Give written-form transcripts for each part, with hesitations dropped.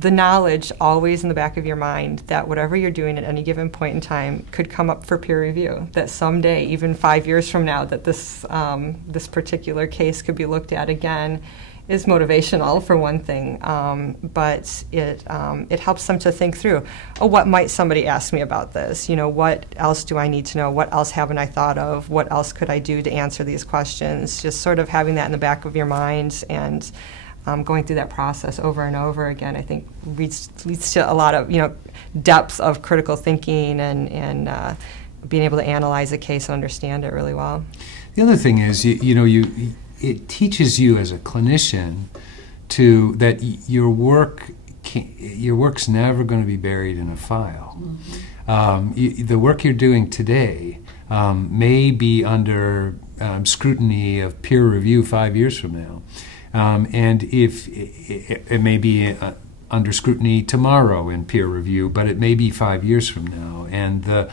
the knowledge always in the back of your mind that whatever you're doing at any given point in time could come up for peer review, that someday, even 5 years from now, that this particular case could be looked at again, is motivational for one thing, but it helps them to think through, oh, what might somebody ask me about this? You know, what else do I need to know? What else haven't I thought of? What else could I do to answer these questions? Just sort of having that in the back of your mind and going through that process over and over again, I think leads to a lot of, you know, depth of critical thinking and being able to analyze a case and understand it really well. The other thing is, it teaches you as a clinician that your work's never going to be buried in a file. Mm-hmm. The work you're doing today may be under scrutiny of peer review 5 years from now, and if it may be under scrutiny tomorrow in peer review, but it may be 5 years from now, and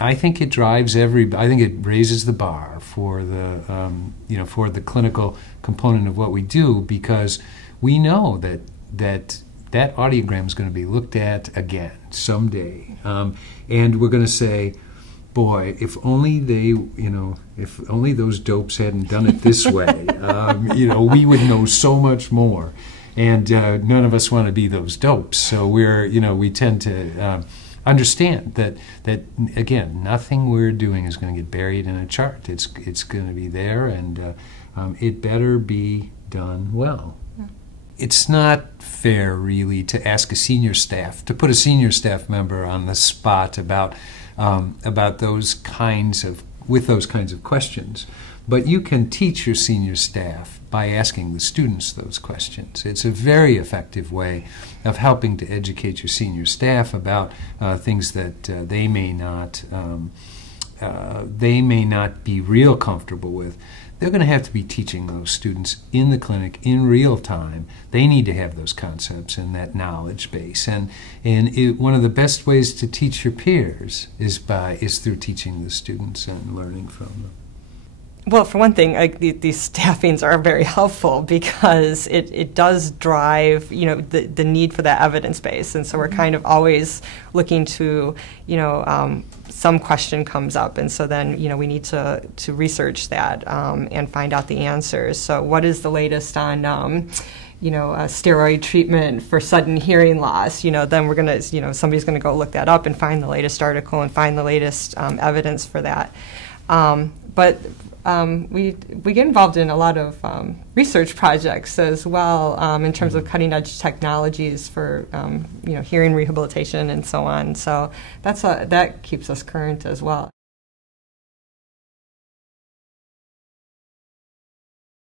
I think it drives I think it raises the bar for the clinical component of what we do, because we know that audiogram is going to be looked at again someday, and we're going to say, boy, if only if only those dopes hadn't done it this way, we would know so much more, and none of us want to be those dopes. So we tend to understand that again, nothing we're doing is going to get buried in a chart. It's going to be there, and it better be done well. Yeah. It's not fair, really, to put a senior staff member on the spot about those kinds of questions. But you can teach your senior staff by asking the students those questions. It's a very effective way of helping to educate your senior staff about things that they may not be real comfortable with. They're going to have to be teaching those students in the clinic in real time. They need to have those concepts and that knowledge base. And one of the best ways to teach your peers is through teaching the students and learning from them. Well, for one thing, these staffings are very helpful because it does drive, the need for that evidence base, and so we're kind of always looking to, some question comes up, and so then we need to research that and find out the answers. So, what is the latest on steroid treatment for sudden hearing loss? Then we're gonna, somebody's gonna go look that up and find the latest article and find the latest evidence for that. But we get involved in a lot of research projects as well in terms of cutting edge technologies for hearing rehabilitation and so on. So that keeps us current as well.